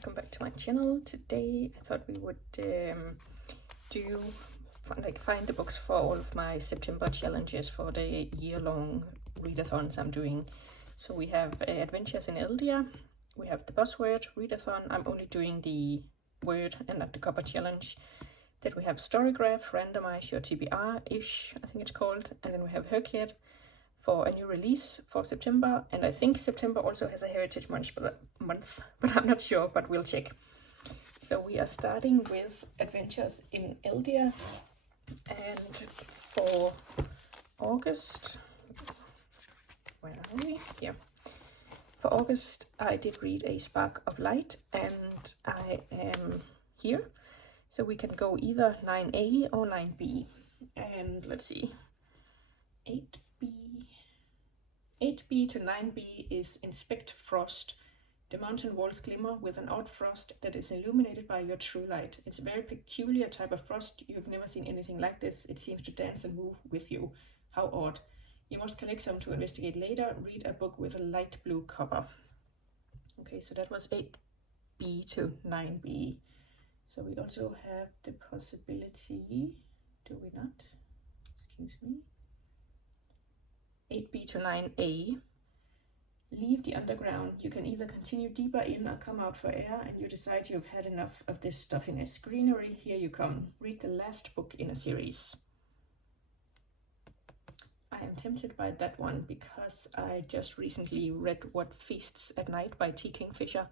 welcome back to my channel. Today I thought we would find the books for all of my September challenges for the year-long readathons I'm doing. So we have Adventures in Eldia, we have the buzzword readathon. I'm only doing the word and not the cover challenge. Then we have Storygraph, randomize your TBR-ish, I think it's called. And then we have Herkjed for a new release for September. And I think September also has a Heritage Month, but I'm not sure, but we'll check. So we are starting with Adventures in Eldia. And for August, where are we? Yeah. For August, I did read A Spark of Light, and I am here. So we can go either 9A or 9B. And let's see, 8B to 9B is Inspect Frost. The mountain walls glimmer with an odd frost that is illuminated by your true light. It's a very peculiar type of frost. You've never seen anything like this. It seems to dance and move with you. How odd. You must collect some to investigate later. Read a book with a light blue cover. Okay, so that was 8B to 9B. So we also have the possibility, do we not? Excuse me. 8B to 9A. Leave the underground. You can either continue deeper in or come out for air, and you decide you've had enough of this stuffiness. Greenery, here you come. Read the last book in a series. I am tempted by that one because I just recently read What Feasts at Night by T. Kingfisher,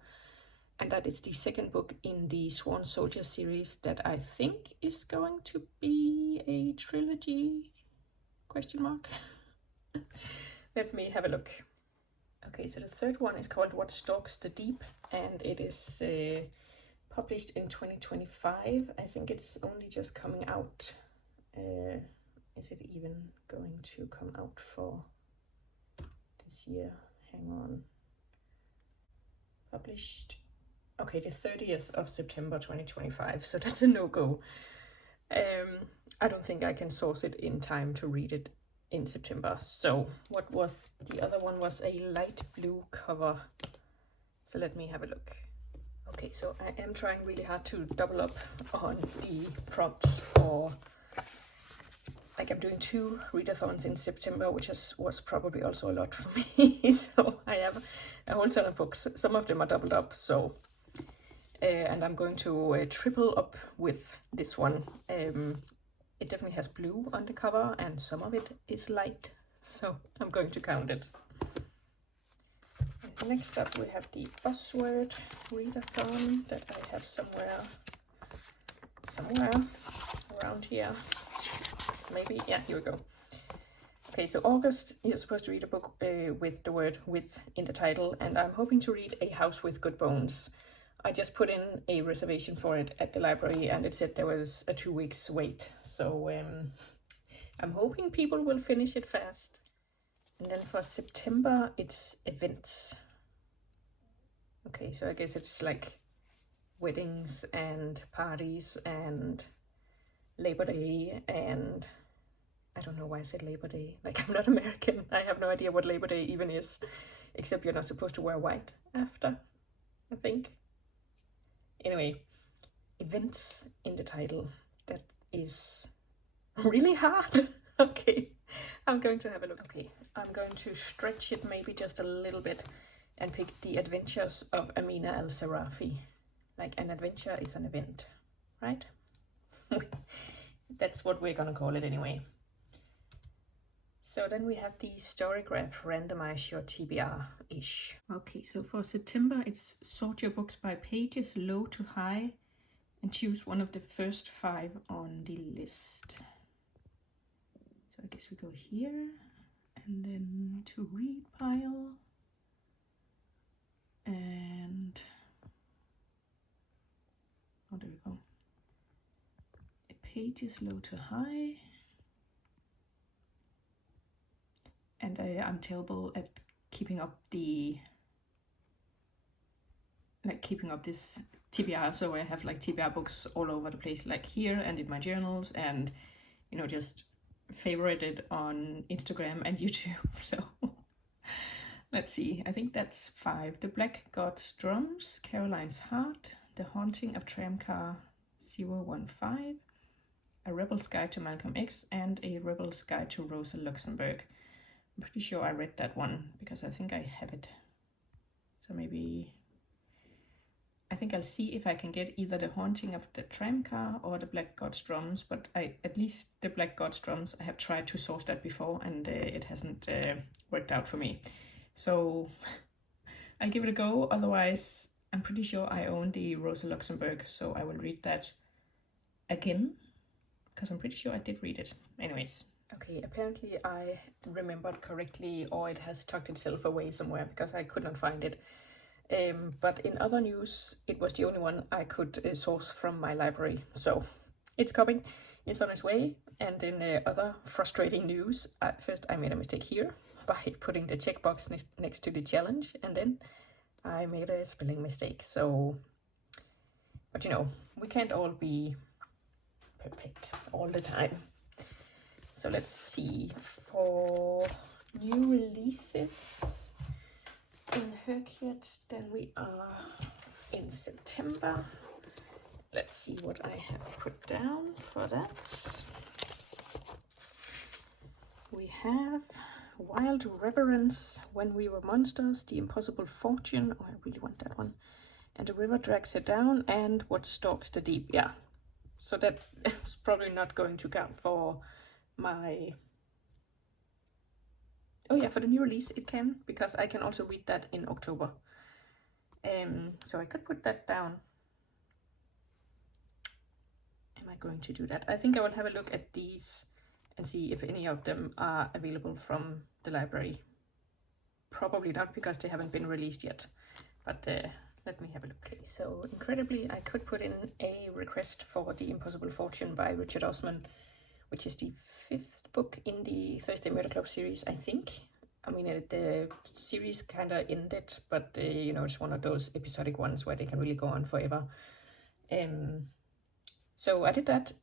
and that is the second book in the Sworn Soldier series that I think is going to be a trilogy? Question mark. Let me have a look. Okay, so the third one is called What Stalks the Deep, and it is published in 2025. I think it's only just coming out. Is it even going to come out for this year? Hang on. Published, okay, the 30th of September 2025, so that's a no-go. I don't think I can source it in time to read it in September. So what was the other one? Was a light blue cover. So let me have a look. Okay, so I am trying really hard to double up on the prompts for, like, I'm doing 2 readathons in September, which was probably also a lot for me. So I have a whole ton of books. Some of them are doubled up, so and I'm going to triple up with this one. It definitely has blue on the cover, and some of it is light, so I'm going to count it. And next up we have the buzzword readathon that I have somewhere around here. Maybe, yeah, here we go. Okay, so August, you're supposed to read a book with the word "with" in the title, and I'm hoping to read A House with Good Bones. I just put in a reservation for it at the library, and it said there was a 2 weeks wait. So I'm hoping people will finish it fast. And then for September, it's events. Okay, so I guess it's like weddings and parties and Labor Day, and I don't know why I said Labor Day. Like, I'm not American. I have no idea what Labor Day even is, except you're not supposed to wear white after, I think. Anyway, events in the title. That is really hard. Okay, I'm going to have a look. Okay, I'm going to stretch it maybe just a little bit and pick The Adventures of Amina al-Sarafi. Like, an adventure is an event, right? That's what we're gonna call it anyway. So then we have the Storygraph, randomize your TBR-ish. Okay, so for September, it's sort your books by pages, low to high, and choose one of the first 5 on the list. So I guess we go here, and then to read pile, and oh, there we go. A pages, low to high. And I'm terrible at keeping up this TBR, so I have like TBR books all over the place, like here and in my journals, and you know, just favorited on Instagram and YouTube. So Let's see, I think that's 5. The Black God's Drums, Caroline's Heart, The Haunting of Tramcar 015, A Rebel's Guide to Malcolm X, and A Rebel's Guide to Rosa Luxemburg. I'm pretty sure I read that one because I think I have it. So maybe I think I'll see if I can get either The Haunting of the Tramcar or The Black God's Drums, but at least The Black God's Drums, I have tried to source that before and it hasn't worked out for me. So I'll give it a go, otherwise I'm pretty sure I own the Rosa Luxemburg, so I will read that again, because I'm pretty sure I did read it. Anyways. Okay, apparently I remembered correctly, or it has tucked itself away somewhere because I could not find it. But in other news, it was the only one I could source from my library. So it's coming, it's on its way. And in other frustrating news, first I made a mistake here by putting the checkbox next to the challenge, and then I made a spelling mistake. So, but you know, we can't all be perfect all the time. So let's see, for new releases in Herkiet, then we are in September. Let's see what I have put down for that. We have Wild Reverence, When We Were Monsters, The Impossible Fortune, oh I really want that one, and The River Drags Her Down, and What Stalks the Deep. Yeah, so that is probably not going to count for my, oh yeah, for the new release it can, because I can also read that in October. So I could put that down. Am I going to do that? I think I will have a look at these and see if any of them are available from the library. Probably not, because they haven't been released yet, but let me have a look. Okay, so incredibly I could put in a request for The Impossible Fortune by Richard Osman, which is the 5th book in the Thursday Murder Club series, I think. I mean, the series kind of ended, but you know, it's one of those episodic ones where they can really go on forever. So I did that,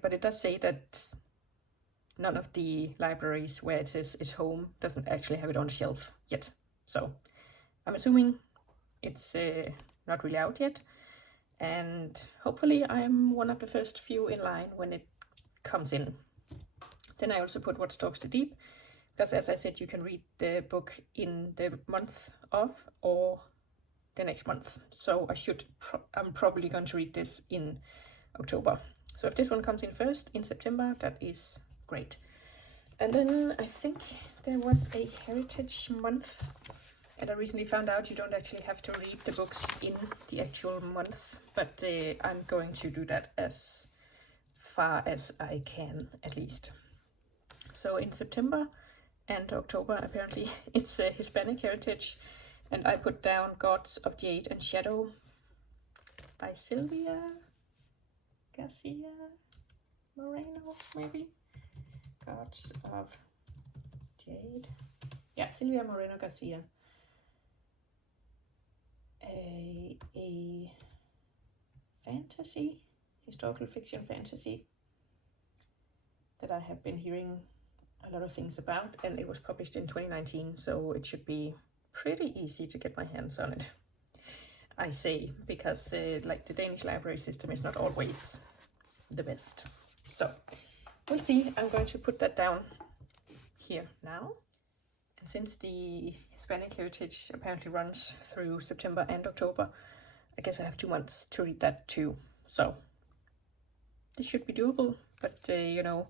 but it does say that none of the libraries where it says it's home doesn't actually have it on the shelf yet. So I'm assuming it's not really out yet, and hopefully I'm one of the first few in line when it comes in. Then I also put What Stalks the Deep, because as I said, you can read the book in the month of or the next month. So I'm probably going to read this in October. So if this one comes in first in September, that is great. And then I think there was a Heritage Month, and I recently found out you don't actually have to read the books in the actual month, but I'm going to do that as far as I can, at least. So in September and October, apparently it's a Hispanic Heritage, and I put down Gods of Jade and Shadow by Sylvia Garcia Moreno, maybe? Gods of Jade. Yeah, Sylvia Moreno Garcia. A fantasy, historical fiction fantasy that I have been hearing a lot of things about, and it was published in 2019, so it should be pretty easy to get my hands on it, I say, because like the Danish library system is not always the best. So we'll see. I'm going to put that down here now. And since the Hispanic Heritage apparently runs through September and October, I guess I have 2 months to read that too. So this should be doable, but you know,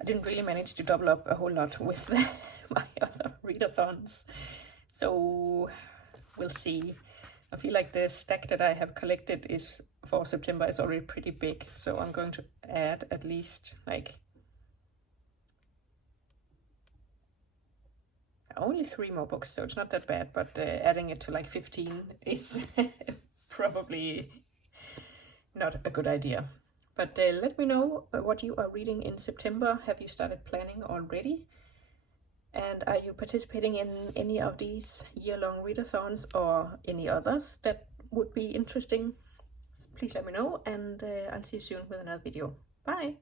I didn't really manage to double up a whole lot with my other readathons. So we'll see. I feel like the stack that I have collected is for September is already pretty big, so I'm going to add at least like only 3 more books, so it's not that bad, but adding it to like 15 is probably not a good idea. But let me know what you are reading in September. Have you started planning already? And are you participating in any of these year-long readathons or any others that would be interesting? Please let me know, and I'll see you soon with another video. Bye!